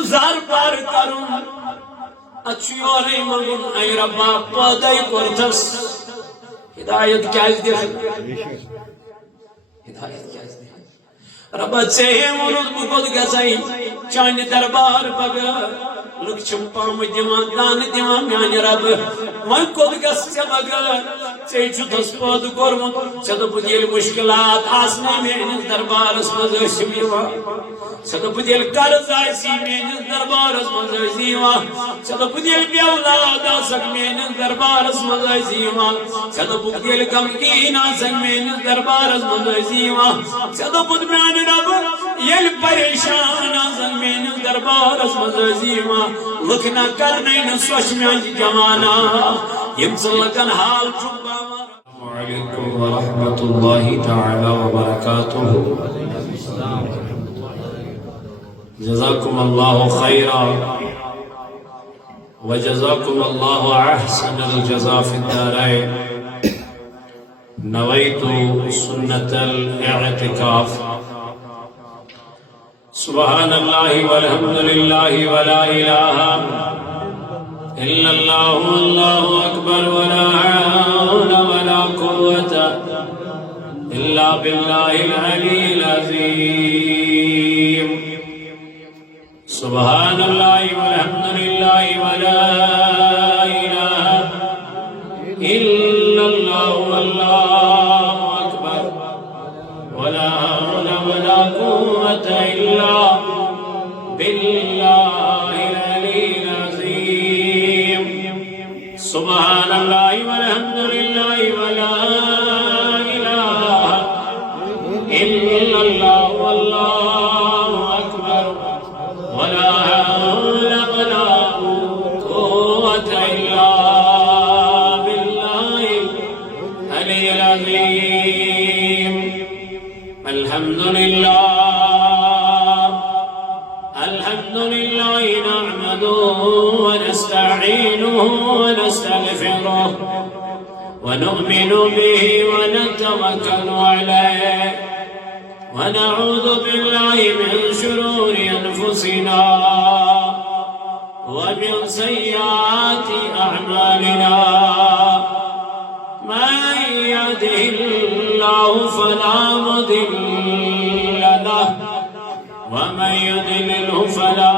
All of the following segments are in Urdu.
زار پار کرن اچھی اور منگن اے ربا پادائی کرتس ہدایت کیاز دے ہدایت کیاز دے ربا چاہے منت بگود گزائی چانی دربار بغیر لوگ چھپام دیوان دان دیوان میانی رب وان کود گس سے بغیر چاہے چھتس پاد کرمت چدو بدیل مشکلات آسنے میانس دربارس مزش میوا چدو بدیل قرض آسی میانس دربارس مزش میوا چدو بدیل بیولاد آسک میانس دربارس مزش میوا چدو بدیل غمگین آسک میانس دربارس مزش میوا چدو بد میانی رب یل پریشان آسک میانس دربارس مزش میوا لکھنا کرنے نسوش میانس جوانا يمسل لكن حال السلام عليكم ورحمة الله تعالى وبركاته جزاكم الله خيرا وجزاكم الله أحسن الجزاء في الدارين نويت سنة الاعتكاف سبحان الله والحمد لله ولا إله إلا الله والله أكبر ولا حول ولا قوة إلا بالله العلي العظيم سبحان الله والحمد لله ولا إله إلا الله والله أكبر ولا حول ولا قوة إلا بالله العلي العظيم سبحان الله والحمد لله ولا إله إلا الله والله أكبر ولا حول ولا قوة إلا بالله العلي العظيم الحمد لله الحمد لله نحمده ونستعينه ونستغفره ونؤمن به ونتوكل عليه ونعوذ بالله من شرور أنفسنا ومن سيئات أعمالنا من يهده الله فلا مضل له ومن يضلله فلا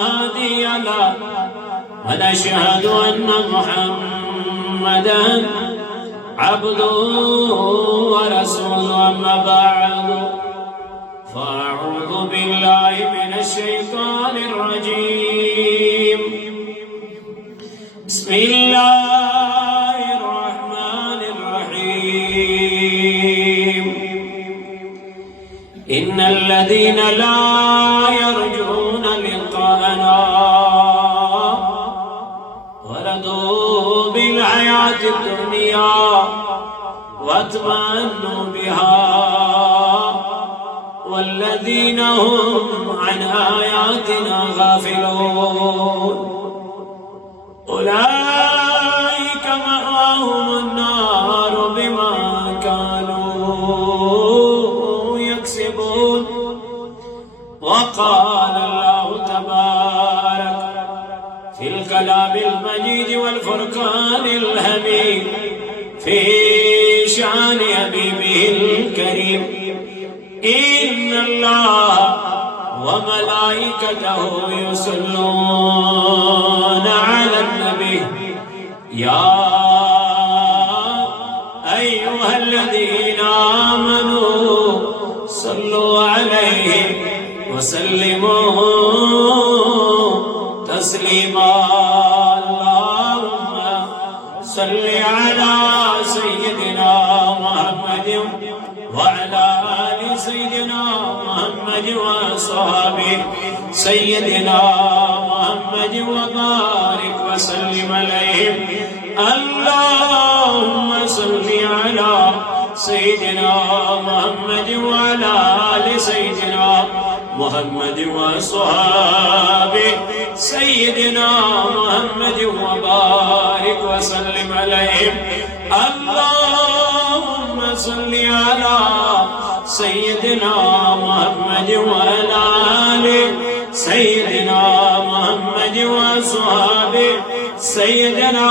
هادي له ونشهد أن محمدا عبده ورسوله أما بعد فأعوذ بالله من الشيطان الرجيم بسم الله الرحمن الرحيم إن الذين لا يرجون لقاءنا ورضوا بالحياة الدنيا واطمأنوا بها والذين هم عن آياتنا غافلون أولئك مأواهم النار بما كانوا يكسبون وقال الله تبارك في الكلام المجيد والفرقان الحميد في شأن حبيبه الكريم إن الله وملائكته يصلون على النبي يا أيها الذين آمنوا صلوا عليه وسلموا تسليما اللهم صل على سيدنا محمد وعلى آل سيدنا محمد وصحابه سيدنا محمد وبارك وسلم عليهم اللهم صل على سيدنا محمد وعلى آل سيدنا محمد وصحابه سيدنا محمد وبارك وسلم عليهم اللهم صل على سيدنا محمد وعلى آله سيدنا محمد وأصحابه سيدنا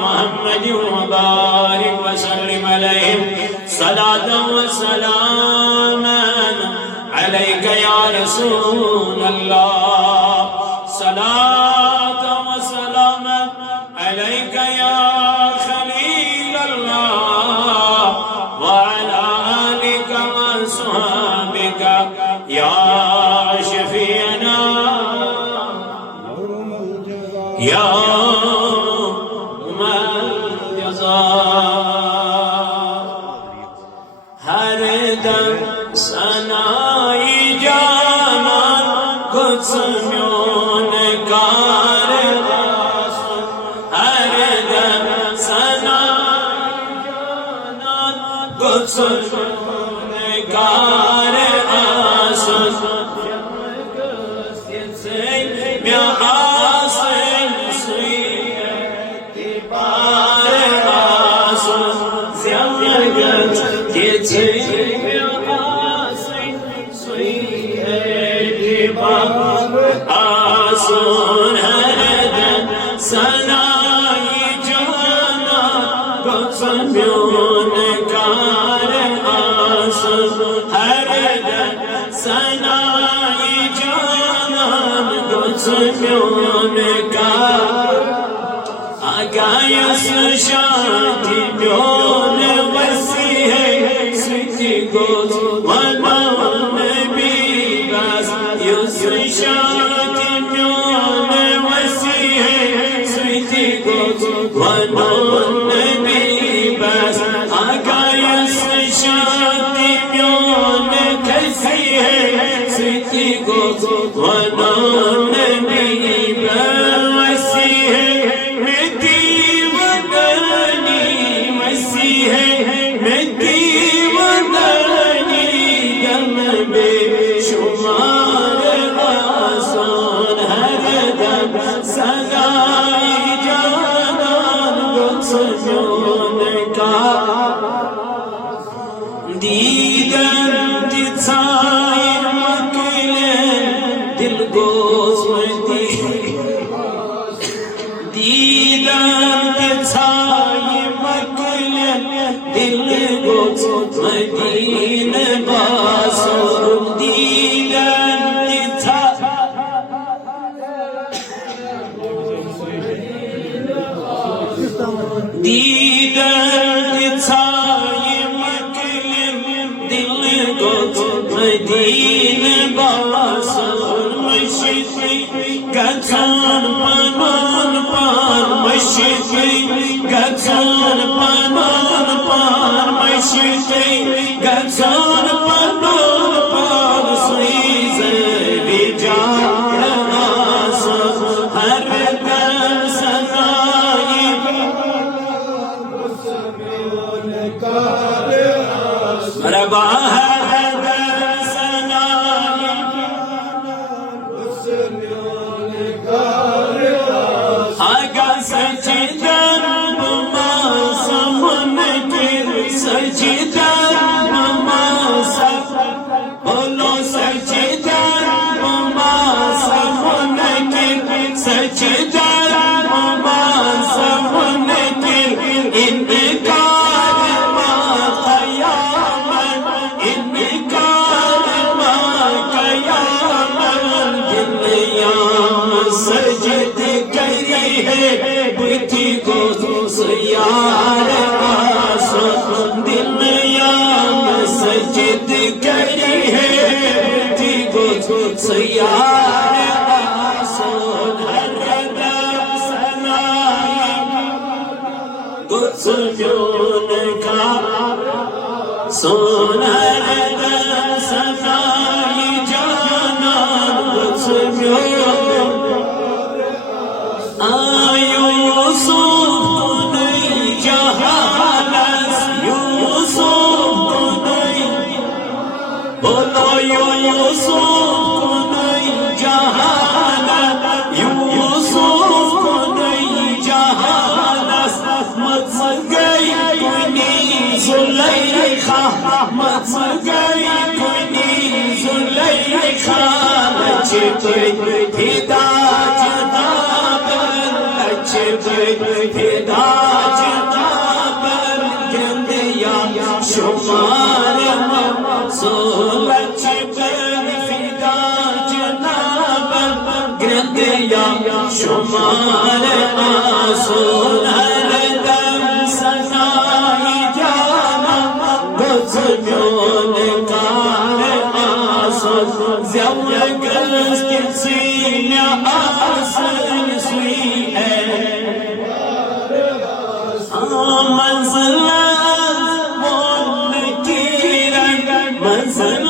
محمد وبارك وسلم عليهم صلاة وسلاما عليك يا رسول الله صلاة وسلاما عليك يا خليل الله وعلى آلك وأصحابك يا شفيعنا يوم الجزاء ہر دم ثنائی جانان قدس میون کار ہر دم ثنائی جانان قدس میون کار آسان آسون هردن سنائی جانا گزمیون کار آسون هردن سنائی جانا گزمیون کار آگایس شادی میون وسیح سویتی گوز ونان بیباز یوسف شادی میون وسیح سویتی گوز ونان بیباز آگایس شادی میون کسیح سویتی گوز ونان بیباز وسیح دیدن دیتای مکلن دل گوز مردی دیدن دیتای مکلن دل گوز مدین باسور دیدن دیتای مدین باسور مشتی گتان پنان پان مشتی گتان پنان پان مشتی گتان پنان پان سویز بیجان آسان هر دن سنائی مربا سیار آسان دنیا مسجد کری ہے تھی گو سیار آسان ہر دم سنائی گس میون کا سون ہر دم سنائی جانا گس میون آیو یوسف مت گئی فدا جنابن فدا جنابن گرندیا شمار معصول فدا جنابن گرندیا شمار معصول ہر دم سنائی جانا گزمیون کار آسول زیورگز کسی آسل سوئی ہے منزل مون کیرن منزل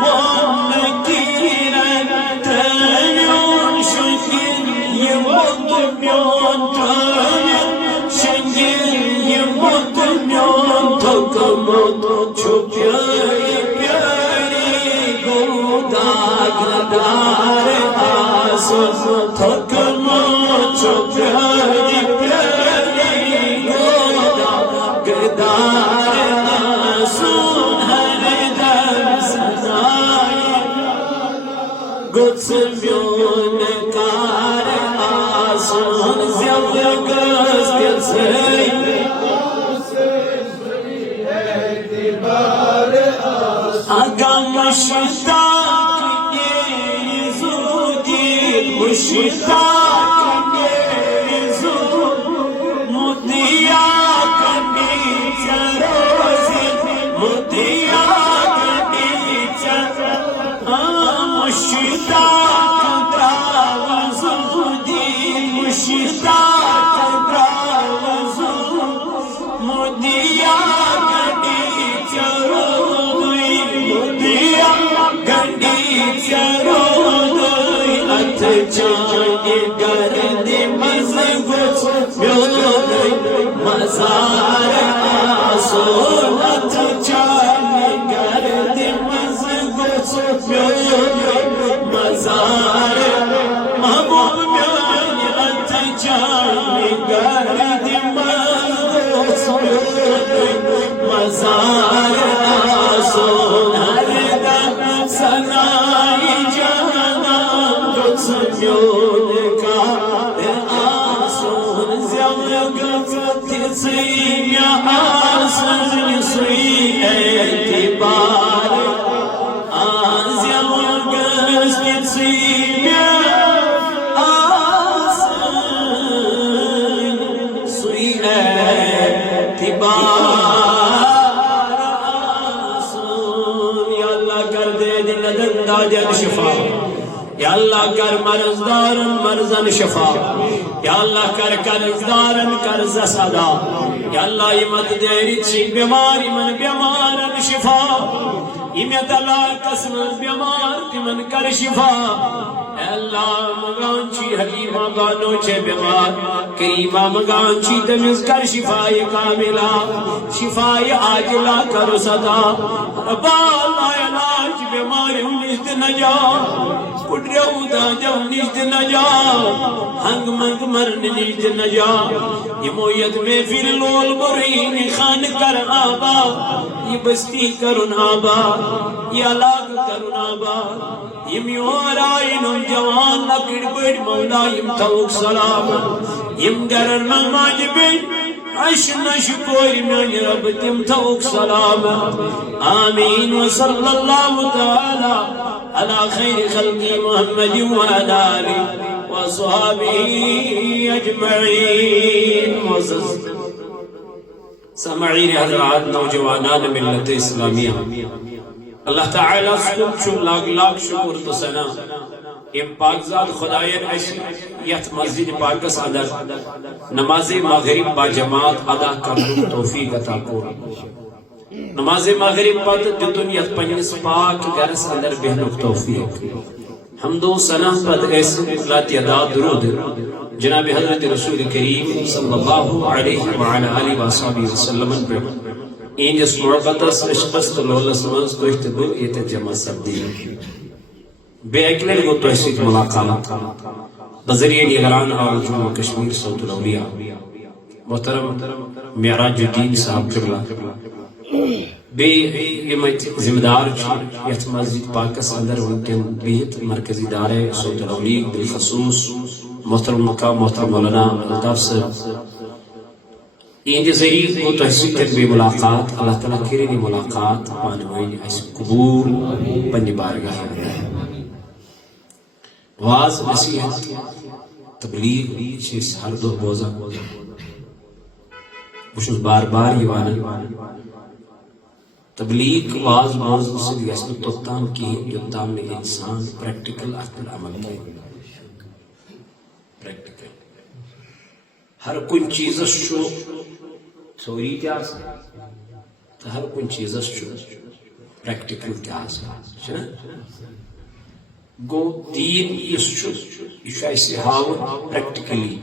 مون کیرن تریون شکر یہ مطمیون تریون شکر یہ مطمیون تکمت چھپیائی پیاری گوداگدار آسل تکمت چھپیائی پیاری گوداگدار آسل ہر دم سنائی گزمیون کار آسل زیورگز کسی اگا مشتاق یہ زودی مشتاق یہ زود مدیا کبھی چروزی مدیا کبھی مشتاق براو زودی مشتاق براو زود مدیا کبھی چروزی مدیا گنڈی چروزی ات جانی گرد مزگوچ بیوزی مزار آسول ات جانی گرد مزگوچ بیوزی مزار محبوب بیانی ات جانی گرد مزگوچ بیوزی مزار آسول ہر دم سنائی جانا گزمیون کار آسول زیورگز کسی آسل سوئی اعتبار زیورگز کسی آسل سوئی اعتبار دادن شفا یا اللہ کر مرضدارن مرضن شفا یا اللہ کر قرضدارن قرض صدا یا اللہ امت دیری چی بیماری من بیمارن شفا امت اللہ قسم بیمار من کر شفا اے اللہ مگان چی حلیمہ گانو چھے بیمار کریمہ مگان چی تمیز کر شفائی کاملہ شفائی آجلہ کر صدا ربا اللہ علاج بیماری نیست نجا کٹریو دا جو نیست نجا ہنگ منگ مرن نیست نجا یہ مویت میں فی لول برین خان کر آبا یہ بستی کرن آبا یہ علاق کرن آبا یہ میورائی جوان لکڑ بڑ مولا یم توق سلام یم گرن مماج بڑ عشن شکوری من رب تم توق سلام آمین وصل اللہ تعالی على خير خلق محمد وعلى آله وصحبه أجمعين سامعین حضرات نوجوانان ملت اسلامیہ اللہ تعالیٰ سکم لاکھ لاکھ شکر تو سنا ام پاکزاد خدایت یت مسجد پاکس اندر نماز مغرب با جماعت ادا کرنے توفیق عطا کو نماز مغرب پت دتن یت پنس پاک گرس اندر بہنک توفیق حمد و ثنا پت ایس لا تعداد درود جناب حضرت رسول کریم صلی اللہ علیہ وعلی آلہ وصحبہ وسلم پر این جس محبتس عشقس تلولس منز تو احتدو ایت جمع سبدی بے اکلل کو تو احسیت ملاقات بذریعہ نگران اور جمع کشمیر صوت الاولیاء محترم معراج الدین صاحب قبلہ بیمت ذمہ دار یت مسجد پاکس اندر ونکن بہت مرکزی دارے صوت العلیق بالخصوص محترم مقام محترم مولانا الطاف صاحب ان ذریعے وہ تحصیل کر بھی ملاقات اللہ تعالیٰ کرے ملاقات پانوئی اس قبول پنی بارگاہ واز نصیحت تبلیغ چیز ہر دو بوزا بشن بار بار یہ تبلیغ واز موضوع سے گژھِ توٚتام کِہیٖنۍ یوٚتام نہٕ انسان پریکٹیکل اتھ پٮ۪ٹھ عمل کرے پریکٹیکل ہر کُنہِ چیٖزس چھُ تھیوری تہِ آسان تہٕ ہر کُنہِ چیٖزس چھُ پریکٹیکل تہِ آسان چھُنہ گوٚو دیٖن یُس چھُ یہِ چھُ اَسہِ ہاوُن پریکٹیکلی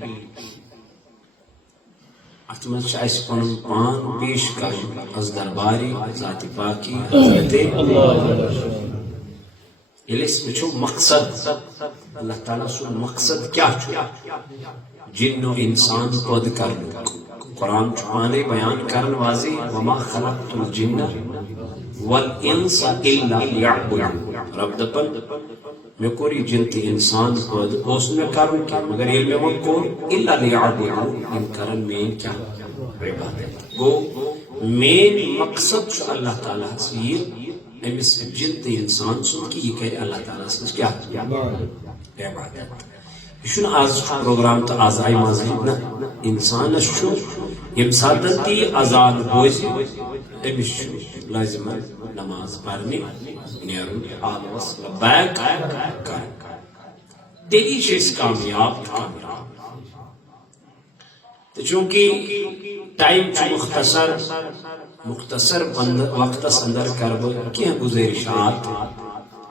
اتھ منٛز چھُ اَسہِ پنُن پان پیش کرُن از درباری ذات پاکی حضرت ییٚلہِ أسۍ وٕچھو مقصد اللہ تعالیٰ سُنٛد مقصد کیٛاہ چھُ جن و انسان پٲدٕ کرنُک قرآن چھُ پانے بیان کرن واضح وما خلقت الجن والانس الا ليعبدون رب دپن مےٚ کوٚر یہِ جن تہٕ انسان پٲدٕ اوس نہٕ مےٚ کرُن کینٛہہ مگر ییٚلہِ مےٚ وۄنۍ کوٚر الا ليعبدون یِم کرن میٲنۍ کیٛاہ عبادت گوٚو میٲنۍ مقصد چھُ اللہ تعالیٰ ہس یہِ أمِس جن تہٕ انسان سُنٛد کہِ یہِ کرِ اللہ تعالیٰ سٕنٛز کیٛاہ عبادت یہ چھُنہٕ آز پروگرام تہٕ آزاے منٛزٕے نہ انسانس چھُ ییٚمہِ ساتہٕ تہِ یہِ اذان بوزِ أمِس چھُ لٲزِمن نماز پرنہِ نیرُن آلوس لبیک کرُن تیٚلی چھِ أسۍ کامیاب تہٕ کامیاب تہٕ چوٗنٛکہِ ٹایم چھُ مختصر وقتس اندر کرٕ بہٕ کینٛہہ گُزٲرِشات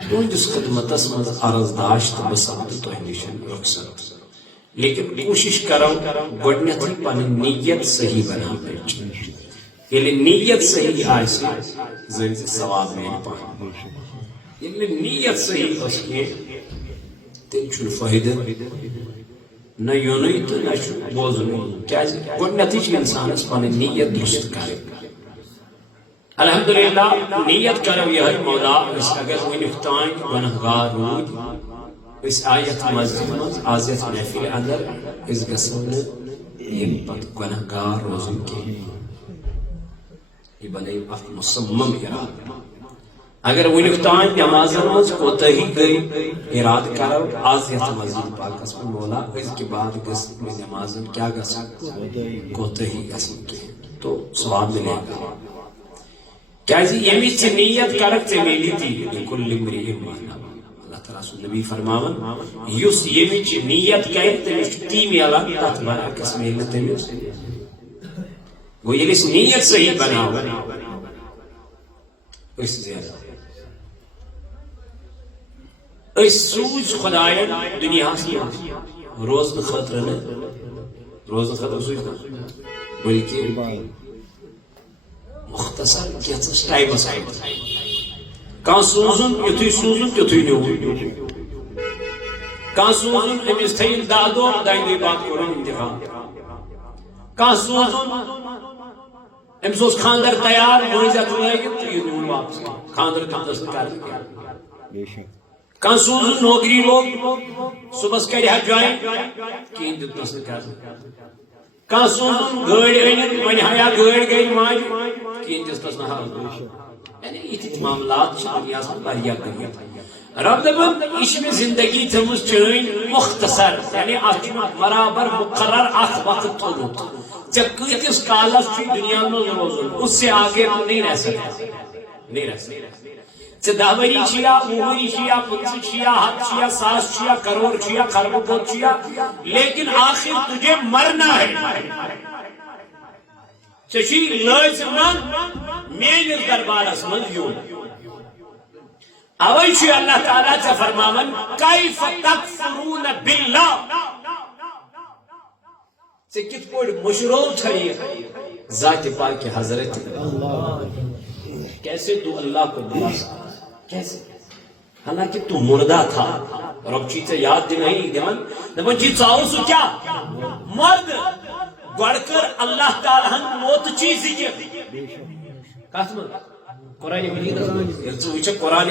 تُہنٛدِس خدمتس منٛز عرض داش تہٕ بہٕ سپدٕ تۄہہِ نِش رخصت لیکن کوٗشِش کرو گۄڈٕنیتھٕے پنٕنۍ نیت صحیح بناونٕچ ییٚلہِ نیت صحیح آسہِ زٲنۍ زِ ثواب میلہِ پانہٕ ییٚلہِ نہٕ نیت صحیح ٲس کینٛہہ تیٚلہِ چھُنہٕ فٲیدٕ نہ یُنٕے تہٕ نہ چھُ بوزنُے کیازِ گۄڈٕنیتھٕے چھِ انسانس پنٕنۍ نیت درست کرٕنۍ الحمدللہ نیت کرو یہ مولا اس اگر ونیُک تام گنہگار روٗدۍ أسۍ آیہِ یتھ مسجد منٛز آز یتھ محفِلہِ اندر أسۍ گژھو نہٕ ییٚمہِ پتہٕ گنہگار روزُن کینٛہہ یہ بنٲیِو اکھ مُصمم اِرادٕ اگر ونیُک تام نمازن منٛز کوتاہی گٔے اِرادٕ کرو آز یتھ مسجد پاکس منٛز مولا أزکہِ بعد گٔژھ مےٚ نمازن کیٛاہ گژھن کوتاہی گژھٕنۍ کینٛہہ تو ثواب مِلے گا کیازِ ییٚمِچ ژٕ نیت کرکھ ژےٚ میلی تی لِکُلِّ امرئ ما نوى اللہ تعالیٰ سُنٛد نبی فرماون یُس ییٚمِچ نیت کرِ تٔمِس چھُ تی میلان تتھ برعکس میلہِ نہٕ تٔمِس گوٚو ییٚلہِ أسۍ نیت صحیح بناوو أسۍ زینو أسۍ سوٗزۍ خۄداین دُنیاہس منٛز روزنہٕ خٲطرٕ سوٗزۍ نہٕ بٔلکہِ مختصر کینٛژس ٹایمس کانٛہہ سوٗزُن یُتھُے سوٗزُن تیُتھُے نیوٗن کانٛہہ سوٗزُن أمِس تھٲیِن 10 دۄہ 10 دۄہہِ بعد کوٚرُن اِنتِقال کانٛہہ سوٗزُن أمِس اوس خانٛدر تیار مٲنٛزٮ۪تھ لٲگِتھ تہٕ یہِ نیوٗن واپس خانٛدر دیُتنس نہٕ کرنہٕ کینٛہہ کانٛہہ سوٗزُن نوکری لوگ صُبحس کرِ ہا جوین کِہیٖنۍ دیُتنس نہٕ کرنہٕ کانٛہہ سوٗزُن گٲڑۍ أنِتھ وۄنۍ ہیا گٲڑۍ گٔے ماجہِ کِہیٖنۍ دِژنس نہٕ حال یعنی یِتھۍ معاملات چھِ دُنیاہس منٛز واریاہ غریٖب رب دپان یہِ چھِ مےٚ زندگی تھٲومٕژ چٲنۍ مختصر یعنی اتھ چھُ برابر مقرر اکھ وقت تھوٚومُت ژےٚ کۭتِس کالس چھُے دُنیاہس منٛز روزُن اس سے آگے تو نہیں رہ سکتا ژےٚ 10 ؤری چھِیا 20 ؤری چھِیا 50 چھِیا 100 چھِیا 100 چھِیا کروڑ چھِیا خربہٕ پوٚت چھِیا لیکن آخر تجھے مرنا ہے ژےٚ چھُے لٲزِمن میٲنِس دربارس منٛز یُن اوے چھُ اللہ تعالیٰ ژےٚ فرماون کیف تکفرون باللہ ژےٚ کِتھ پٲٹھۍ مشرو چھڑیہِ ذاتِ پاکِ حضرت کیسے تو اللہ کو بلا سکتا کیسے حالانکہ تو مردہ تھا رب چیزیں یاد نہیں دپان جی ژاو سُہ کیٛاہ مرد گۄڈٕ کٔر اللہ تعالیٰ ہن موت چی ذکر کتھ منٛز قرآن مجید قرآن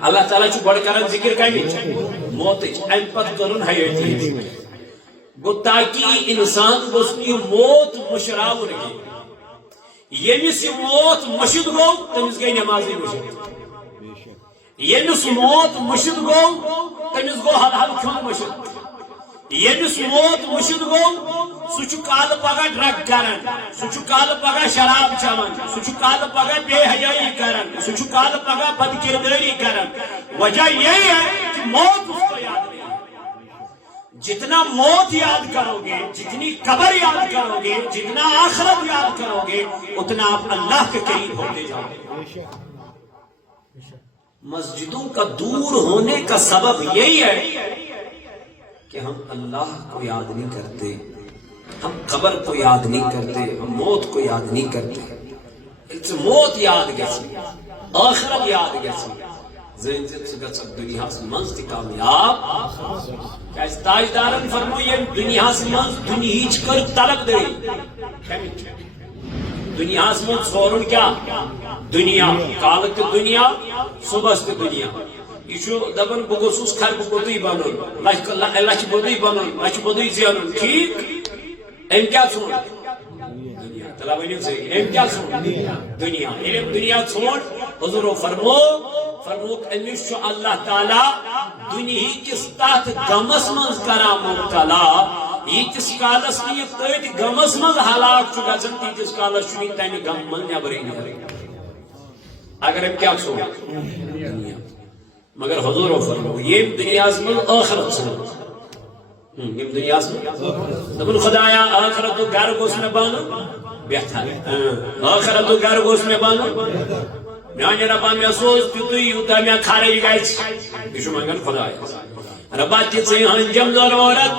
اللہ تعالیٰ گۄڈٕ کران ذکر کمِچ موتٕچ امہِ پتہٕ کٔرٕن حیٲتی گوٚو تاکہِ انسان گوٚژھ نہٕ یہِ موت مٔشراوُن کینٛہہ ییٚمِس یہِ موت مٔشِد گوٚو تٔمِس گٔے نٮ۪مازٕے مٔشِد ییٚمِس موت مٔشِد گوٚو تٔمِس گوٚو حل حل کھیوٚن مٔشِد ییٚمِس موت مٔشِد گوٚو سُہ چھُ کالہٕ پگاہ ڈرگ کران سُہ چھُ کالہٕ پگاہ شراب چٮ۪وان سُہ چھُ کالہٕ پگاہ بے حیٲیی کران سُہ چھُ کالہٕ پگاہ بد کردٲری کران وجہ یہی ہے کہ موت اس کو یاد نہیں جتنا موت یاد کرو گے جتنی قبر یاد کرو گے جتنا آخرت یاد کرو گے اتنا آپ اللہ کے قریب ہوتے جاؤ گے مسجدوں کا دور ہونے کا سبب یہی ہے کہ ہم اللہ کو یاد نہیں کرتے ہم قبر کو یاد نہیں کرتے ہم موت کو یاد نہیں کرتے موت یاد گژھِ آخرت یاد گژھِ زٲنِتھ ژٕ گژھکھ دُنیاہس منٛز تہِ کامیاب کیازِ تاجدارن فرمو ییٚمہِ دُنیاہس منٛز دُنیہٕچ کٔر طلب دٔری دُنیاہس منٛز ژھورُن کیٛاہ دُنیا کالہٕ تہِ دُنیا صُبحس تہِ دُنیا یہ دپان بہ گوٚژھُس خربہٕ پوٚتُے بنُن لچھِ پوٚتُے بنُن لچھِ پوٚتُے زینُن ٹھیک أمۍ کیٛاہ ژھونٛڈ دُنیا تلا ؤنِو صحیح أمۍ کیٛاہ ژھونٛڈ دُنیا ییٚلہِ أمۍ دُنیا ژھونٛڈ حضوٗرو فرمووُکھ أمِس چھُ اللہ تعالیٰ دُنہِکِس تتھ غمس منٛز کران مبتلا ییٖتِس کالس نہٕ یہِ تٔتھۍ غمس منٛز ہلاک چھُ گژھان تیٖتِس کالس چھُنہٕ یہِ تمہِ غمہٕ منٛز نٮ۪برٕے نیران اگر أمۍ کیٛاہ ژھونٛڈ دُنیا مگر حضور فرمو یہ دنیا من آخرت ژھونٛڈ یم دنیا من دپن خدایا آخرت گھر گوٚژھ مےٚ بنُن بہتر آخرت گھر گوٚژھ مےٚ بنُن میانہِ ربا مےٚ سوز تیُتُے یوٗتاہ مےٚ خرٕچ گژھِ یہِ چھُ منگان خدایس ربا تِژٕے ہنجم ضروٗرت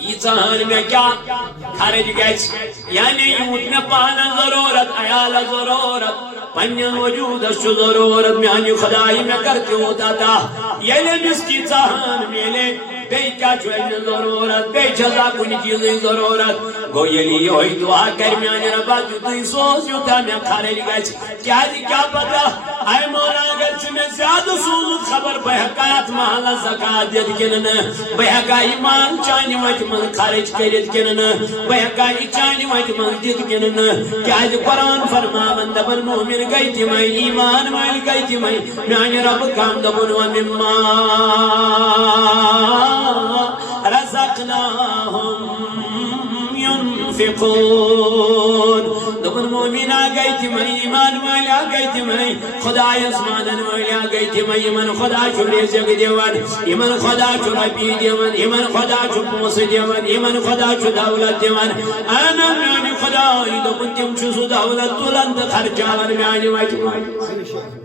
ییٖژاہ ہن مےٚ کیٛاہ خرٕچ گژھِ یعنی یوٗت مےٚ پانس ضروٗرت عیالس ضروٗرت پنٛنہِ وجوٗدس چھُ ضروٗرت میانہِ خدایہِ مےٚ کر تیوٗت عطا ییٚلہِ أمِس تیٖژاہ ہن میلے بیٚیہِ کیٛاہ چھُ أمِس ضروٗرت بیٚیہِ چھسا کُنہِ چیٖزٕچ ضروٗرت گوٚو ییٚلہِ یِہوے دُعا کرِ میانہِ ربا تیُتُے سوز یوٗتاہ مےٚ خرٕچ گژھِ کیٛازِ کیٛاہ پتہ اے مولا اگر ژٕ مےٚ زیادٕ سوٗزُتھ خبر بہٕ ہٮ۪کا اتھ محلس زکات دِتھ کِنہٕ نہٕ بہٕ ہٮ۪کا یہِ مال چانہِ وتہِ منٛز خرٕچ کٔرِتھ کِنہٕ نہٕ بہٕ ہٮ۪کا یہِ چانہِ وتہِ منٛز دِتھ کِنہٕ نہٕ کیٛازِ قرآن فرماون دپان مومِن گٔے تِمے ایمان وٲلۍ گٔے تِمے میانہِ ربہٕ کم دپُن ومما رزقناهم ينفقون دپن مومنا گئی تمے ایمان والا گئی تمے خدایس مانن والا گئی تمے یمن خدا چھُ رزق دِوان یمن خدا چھُ رۄپیہِ دِوان یمن خدا چھُ پونٛسہٕ دِوان یمن خدا چھُ دولت دِوان انا میانہِ خداے دوٚپُن تِم چھِ سُہ دولت تُلان تہٕ خرچاوان میانہِ وتہِ منٛز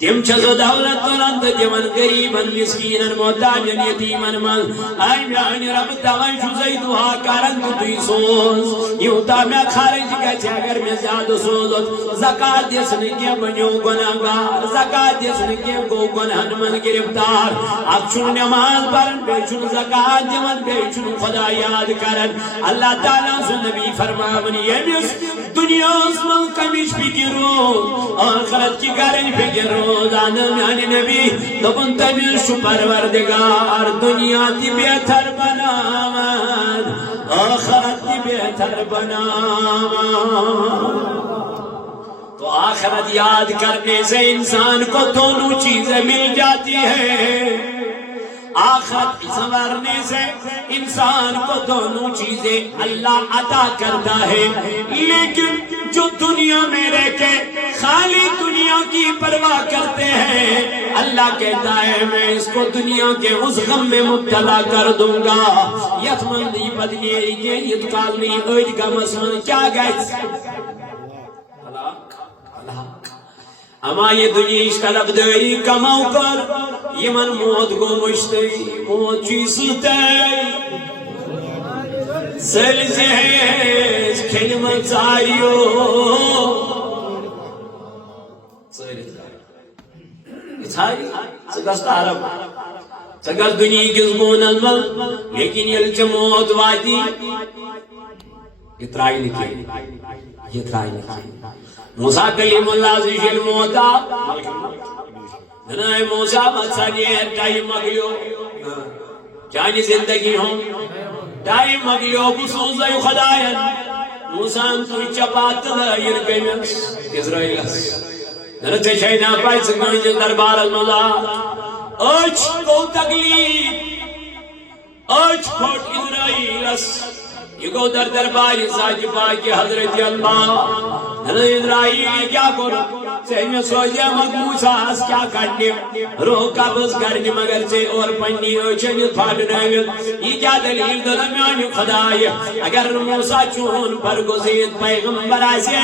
تم چھ سو دولت تلان تو دِوان غریبن مسکینن محتاجن یتیمن من اے میانہِ رب توے چھُسے دعا کران تو تُہۍ سوز یوٗتاہ مےٚ خرٕچ گژھِ اگر مےٚ زیادٕ سوزُتھ زکات دِس نہٕ کینٛہہ بنیو گۄنہگار زکات دِس نہٕ کینٛہہ گوٚو گۄنہن منٛز گرفتار اکھ چھُنہٕ نٮ۪ماز پران بیٚیہِ چھُنہٕ زکات دِوان بیٚیہِ چھُنہٕ خدا یاد کران اللہ تعالیٰ سُنٛد نبی فرماوان ییٚمِس دُنیاہس منٛز کمِچ فِکر روٗز آخرت چہِ کرٕنۍ فِکر روٗز روزانہ میانہِ نبی دپن تٔمِس چھُ پروردگار دنیا تہِ بہتر بناوان آخرت تہِ بہتر بناوان تو آخرت یاد کرنے سے انسان کو دونوں چیزیں مل جاتی ہے آخرت سنورنے سے انسان کو دونوں چیزیں اللہ عطا کرتا ہے لیکن جو دنیا میں رہ کے خالی دنیا کی پرواہ کرتے ہیں اللہ کہتا ہے میں اس کو دنیا کے اس غم میں مبتلا کر دوں گا یتمندی بدنیری کے یتکالنی اوید غمس من کیا گئے اما یہ دنیا طلب داری کماؤ کر یمن موت گو مشتری موت چیزتے زلزہز کلمہ چاریو سگستا عرب سگس دنیا کس گونن من لیکن یلچ موت واتی یہ ترائی نکی موسیٰ کلیم اللہ زیشل موتا جنائے موسیٰ مطسانی ہے ٹائم مگلیو چانی زندگی ہوں ٹائم مگلیو بسوزہ خدایت موسیٰ انتوی چپات دائر کمیس اسرائیلس جنتے شہیدہ پائس گنجل دربار الملا اچ کو تکلیف اچ کھوٹ اسرائیلس یہ گو در دربار ساجی پاکی حضرت اللہ اسرائیل کیا کرو میں سوچا مگ موسیٰ اس کیا کرنے رو قبض کرنے مگر سے اور پنی اوچن پھاڑ رہے یہ کیا دلیل درمیان خدای اگر موسیٰ چون پر گزید پیغمبر آسے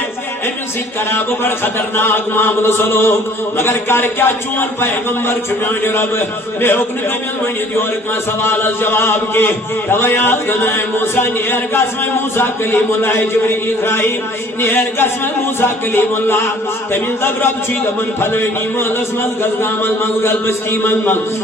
ان سے کراب پر خطرناک معامل سلوک مگر کر کیا چون پیغمبر چنان رب بے حکم نبیل منی دیور کا سوال جواب کے روایات گنائے موسیٰ نیر قسم موسیٰ کلیم اللہ جبری اسرائیل نیر قسم موسیٰ کلیم اللہ تمیل رب چیدہ من پھلوینی مالس مل گزنامل من گل بستی من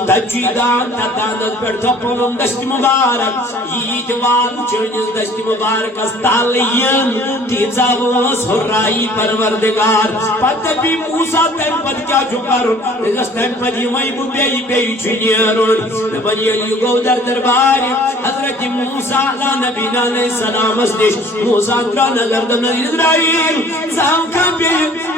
تب چیدان تداندت پر تپولن دست مبارک یہ دوال چنیز دست مبارک استالین تیزا واس حرائی پروردگار پتہ بھی موسیٰ تیم پت کیا چکر رجس تیم پت یمائی بو بیئی بیئی چنیرون نبنی علی گو در دربار حضرت موسیٰ علیہ نبینا علیہ السلام اسدش موسیٰ اندرا نظر دم اسرائیل سام کا بے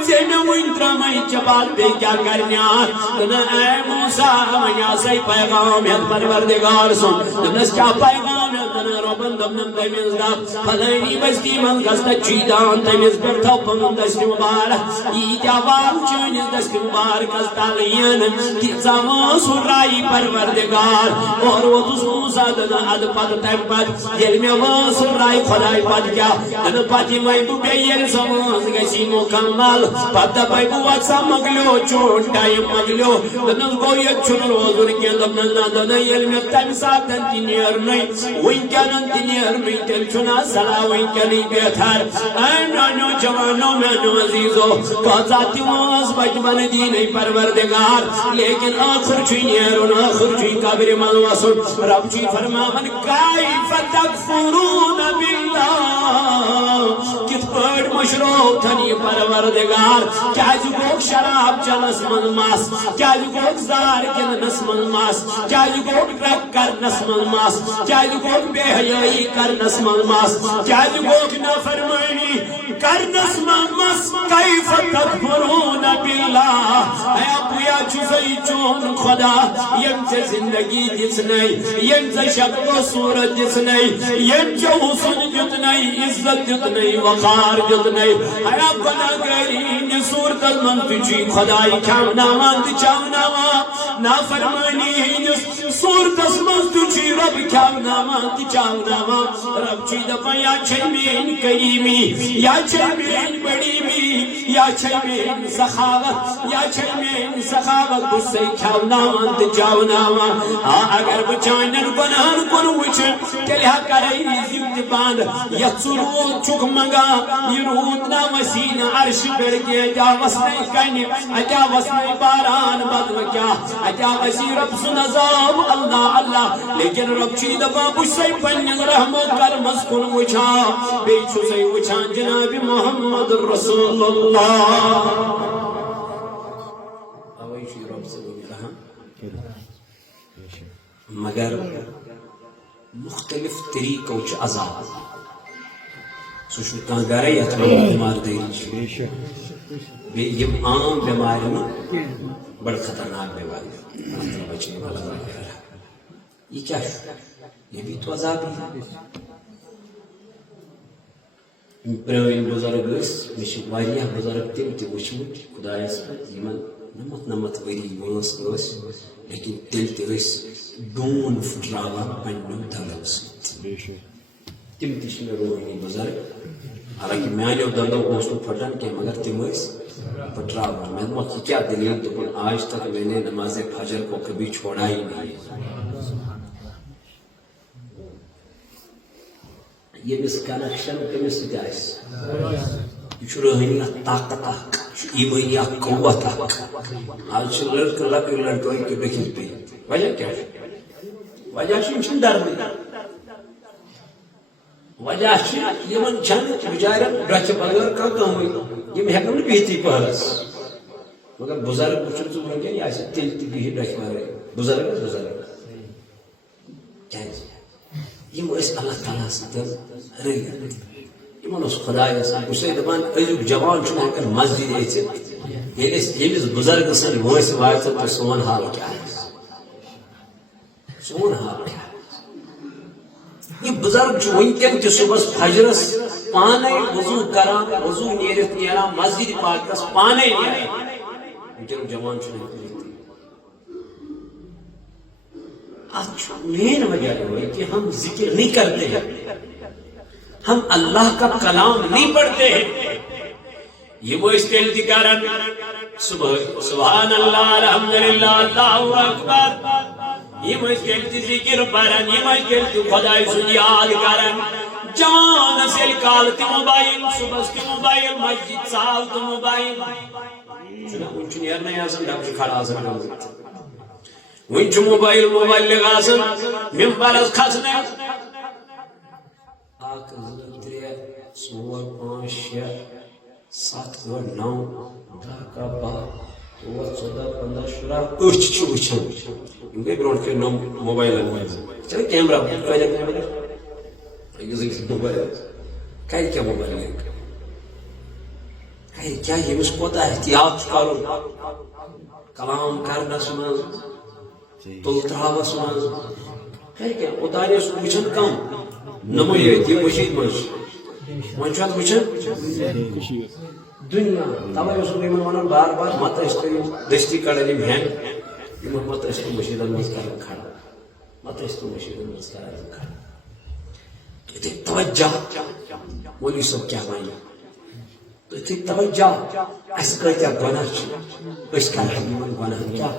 زینوی انترامائی چپات بے کیا کرنیات دنا اے موسیٰ منیا سی پیغام یاد پروردگار سن دنس کیا پیغام دنا روبن دمنم تیمیز داب پھلینی بستی من گستا چیدان تیمیز پر تھوپن دست مبارک یہ کیا وال چونیز دست مبارک استا لین کیسا موسو رائی پروردگار اور وہ تس موسیٰ دنا اد پد تیم پد یل میں موسو رائی خدای پد کیا دنا پتی میں تو بیر سماز گسی مکمل پتہ بائی بوات سا مگلو چون ٹائم مگلو دنس گویت چون روزن کی دمنا دنا یلمی تیم ساتن تینیر نئی وینکنن تینیر نئی تل چنا سلا وینکنی بیتر اینانو جوانو مینو عزیزو قاضاتی واز بجمن دینی پروردگار لیکن آخر چی نیرون آخر چی قبر ملوسن رب چی فرما من کائف تکفرون باللہ کت پڑ مشروع تھنی پروردگار کیا جو گوک شراب چلس من ماس کیا جو گوک زار کن نس من ماس کیا جو گوک رک کر نس من ماس کیا جو گوک بے حیائی کر نس من ماس کیا جو گوک نافرمانی کر نس من ماس کیف تکفرون باللہ اے اپویا چوزئی چون خدا یم سے زندگی جس نہیں یم سے شکل و صورت جس نہیں یم سے حسن جت نہیں عزت جت نہیں وقار جت نہیں اے اپنا گرین صورت من تجھی خدای کام نامان تچام ناما نافرمانی ہینس صورت من تجھی رب کام نامان تچام ناما رب چی دفع یا چھمین کریمی یا چھمین بڑیمی یا چھمین سخاوت یا چھمین سخاوت بسے کام نامان تچام ناما اگر بچائنن گناہن کن وچن تلہا کرائی زیبت باند یا سرود چک منگا یہ رود نامسین عرش پر کے اجا وسنے کنی اجا وسنے باران بدو کیا اجا وسی رب سن عذاب اللہ اللہ لیکن رب چی دفع بسے پنیز رحم و کرمز کن وچھا بیچو سے وچھان جناب محمد رسول اللہ اویشی رب سے رحم مگر مختلف طریقوں چھ عذاب سوشتان گارے یا تمام بیمار دیری یہ عام بیماری میں بڑا خطرناک بیماری بچنے والا یہ کیا ہے یہ بھی تو عذاب ہی ہے پروین بزرگ اس مشی واریہ بزرگ تیم تی وچمت خدا اس پر یمن نمت وری وانس اس لیکن تل تی اس دون فٹراوا پنڈو دلوس تم تشن روحانی بزرگ حالانکہ میانیو دلو اوسنو پھٹن کہ مگر تم اس پٹراوا میں مکی کیا دلیل تو پر آج تک میں نے نماز فجر کو کبھی چھوڑا ہی نہیں یہ بس کنیکشن کمس سۭتۍ آسہِ یہ چھُ روحانی طاقت اکھ ایمانی قوت اکھ آج چھِ لڑکہٕ لۄکٕٹۍ لڑکہٕ أکۍ بیٚکِس بیٚیہِ وجہ کیٛاہ چھُ وجہ چھُ یِم چھِنہٕ ڈرنٕے یہِ چھُ روحٲنی بُزرگ ٲسۍ مِثال کے طور پر اگر تِم پنٕنۍ بچہٕ وجہ یمن چھن بچارن ڈچھ بغیر کمٕے یم ہیکن نہٕ بہتھٕے پہرس مگر بزرگ وچھن ژٕ ونکٮ۪ن یہِ آسہِ تیٚلہِ تہِ بِہِتھ ڈچھ بغٲرٕے بزرگ کیٛازِ یم ٲسۍ اللہ تعالیٰ سۭتۍ رٔلِتھ یمن اوس خۄدایس بہٕ چھُسے دپان أزیُک جوان چھُنہٕ ہیکان مسجد أژِتھ ییٚلہِ أسۍ ییٚمِس بُزرگہٕ سٕنٛدۍ وٲنٛسہِ واتہِ تہٕ سون حال کیٛاہ آسہِ سون حال کیٛاہ یہ بزرگ ونکن تہ صبح فجرس پانے وضو کران وضو نیرت نیران مسجد پاکس پانے نیران ونکن جوان مین وجہ ہے کہ ہم ذکر نہیں کرتے ہیں ہم اللہ کا کلام نہیں پڑھتے ہیں یہ وہ استعلتی کرن صبح سبحان اللہ الحمدللہ اللہ اکبر یہ مجھے ذکر پرن یہ مجھے خدای سن یاد کرن جان سے کال تی موبائل صبح کی موبائل مسجد سال تو موبائل ونچ نیر نہیں آسن ڈاکٹر کھڑا آسن ونچ موبائل لگا آسن ممبر از کھسنے آک زدر 3 4 5 6 7 8 9 10 12 14 15 16 أچھ چھُ وٕچھان یِم گٔے برونٛٹھ کٔنۍ نوٚم موبایلن منٛز چھُنہ کیمرا أکِس أکِس موبایل کرِ کیٛاہ موبایل کرِ کیٛاہ ییٚمِس کوتاہ احتیاط چھُ کرُن کلام کرنس منٛز تُل ترٛاوس منٛز کرِ کیٛاہ اوتانۍ اوس وٕچھان کم نمٕے یٲتۍ یہِ مٔشیٖد منٛز چھُ وۄنۍ چھُ اتھ وٕچھان دنیا توے اوسُس بہٕ یِمن ونان بار بار مت ٲسۍ تُہۍ یِم دٔستی کڑان یِم ہینٛگ یِمن مت ٲسۍ تِم مٔشیٖدن منٛز کران کھڑا مت ٲسۍ تِم مٔشیٖدن منٛز کران کھڑا تُہۍ تھٲیِو توجہ مولوی صٲب کیٛاہ وَنہِ تُہۍ تھٲیِو توجہ اَسہِ کۭتیاہ گۄناہ چھِ أسۍ کرہو یِمن گۄناہن کیٛاہ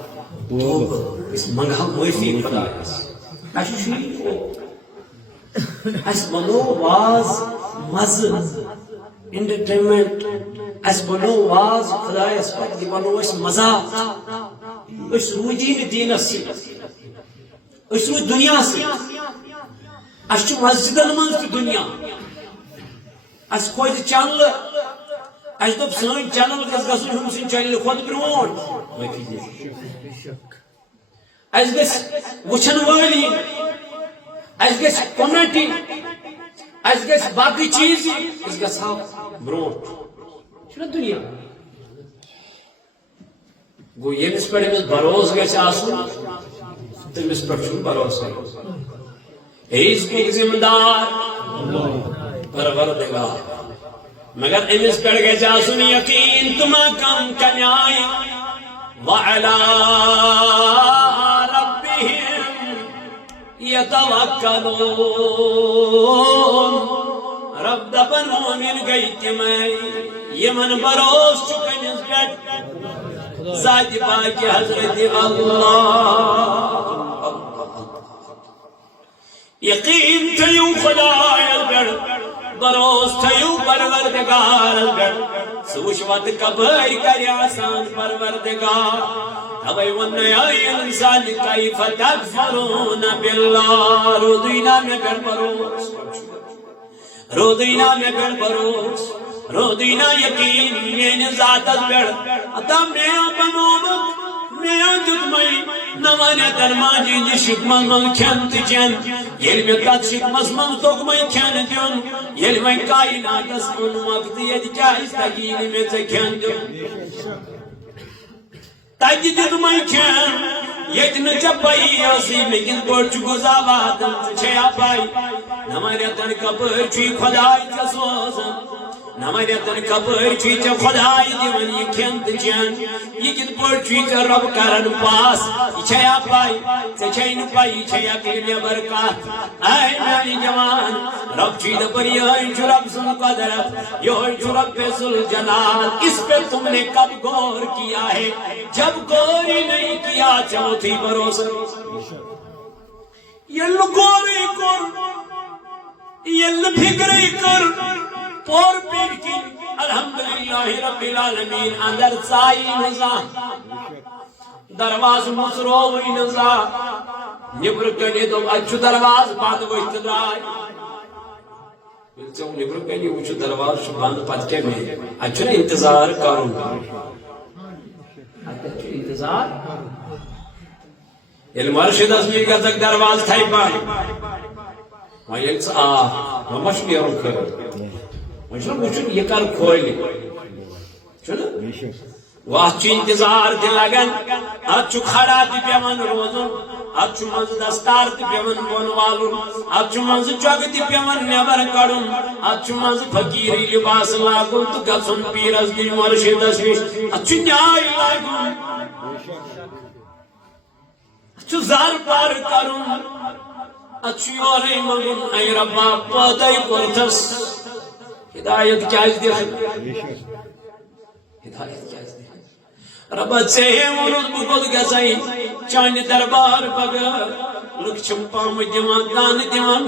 توبہٕ أسۍ منٛگہو معٲفی خۄدایس اَسہِ چھُ اَسہِ بنوو واز مزٕ انٹرٹینمنٹ اس بنو واز خدایس پتہ یہ بنو اس مذاق اس روزی نہ دینس سی اس روز دنیا سی اس چھ مسجدن من تہ دنیا اس کھوج چینل اس دپ سن چینل گژھ گژھن ہم سن چینل کھوت برونٹ اس گژھ وچھن وٲلی اس گژھ کومنٹی اس گژھ باقی چیز اس گژھو برونٹ چھُنہ دنیا گو ییٚمِس پٮ۪ٹھ أمِس بروسہٕ گژھِ آسُن تٔمِس پٮ۪ٹھ چھُنہٕ بروسَے رزقُک ذمہٕ دار پروردگار مگر أمِس پٮ۪ٹھ گژھِ آسُن یقیٖن تہٕ ما کم کَمہِ آیہِ وعلی ربِّہِم یتوکلون رب دپن مومن گئی تمے یمن بروس چھُ کٔمِس پٮ۪ٹھ ذاتِ پاکِ حضرت اللہ یقین تھٲیِو خۄدایس پٮ۪ٹھ بروس تھٲیِو پروردگارس پٮ۪ٹھ سُہ وٕچھ وتہٕ کپٲرۍ کرِ آسان پروردگار توے وَنَے اِنسان کیف تکفرون باللہ روٗدٕے مےٚ پٮ۪ٹھ بروس روٗدٕے مےٚ پٮ۪ٹھ بروس روٗدٕے یقیٖن میٲنِس ذاتس پٮ۪ٹھ اتا مےٚ بنومُت مےٚ دیُتمَے نہ وَنٮ۪تن ماجہِ ہِنٛدِ شِکمس منٛز کھٮ۪ن تہٕ چٮ۪ن ییٚلہِ مےٚ تتھ شِکمس منٛز توٚگمَے کھٮ۪ن دیُن ییٚلہِ وۄنۍ کایناتس اوٚن وقتہٕ ییٚتہِ کیٛازِ تگی نہٕ مےٚ ژےٚ کھٮ۪ن دیُن تتہِ دیُتمَے کھٮ۪ن ییٚتہِ نہٕ ژےٚ پَیی ٲسٕے مےٚ کِتھ پٲٹھۍ چھُ غذا واتان ژےٚ چھےٚ پَے نَمَے رٮ۪تن کپٲرۍ چھُے خۄداے ژےٚ سوزان نَمَے رٮ۪تن کپٲرۍ چھُے ژےٚ خۄداے دِوان یہِ کھٮ۪ن تہٕ چٮ۪ن یہِ کِتھ پٲٹھۍ چھُے ژےٚ رۄب کران پاس یہِ چھےٚ پَے ژےٚ چھے نہٕ پَے یہِ چھےٚ عقلہِ نٮ۪بر کتھ اے میانہِ جوان رب چھُے دپان یِہوٚے چھُ رب سُنٛد قدرت یِہوٚے چھُ رب ذوالجلال اس پہ تم نے کب غور کیا ہے جب غور ہی نہیں کیا چوتھی بھروسہ ییٚلہِ غورٕے کوٚر ییٚلہِ فِکرٕے کٔر پور پیٹ کی الحمدللہ رب العالمین اندر ژایہِ نہٕ زانٛہہ دروازٕ مُژرووٕے نہٕ زانٛہہ نیبرٕ کَنہِ دوٚپ اَتہِ چھُ دروازٕ بنٛد ؤتھۍ تہٕ درٛاے نبر کنی وچ درواز بند پتہ کیا میں اچھا انتظار کروں انتظار یل مرشد اس میں گزک درواز تھائی پان وہاں یل آ مش نیرن کھر وچھنا وچھن یہ کر کھولی چھنا وقت انتظار تہ لگان ات کھڑا تہ پیوان روزن ات مز دستار تہ پیوان بون والن ات مز چوگ تہ پیوان نبر کڑن ات مز فقیری لباس لاگن تو گژھن پیرس دن مرشدس نش ات نیاے لاگن ات زار پار کرن ات یورے منگن اے ربا پدے کورتس ہدایت کیاز دے ہدایت کیاز دے ربا ژے وونُتھ بہٕ کوٚت گژھے چانہِ دربار بغٲر لُکھ چھِم پامہٕ دِوان دانہٕ دِوان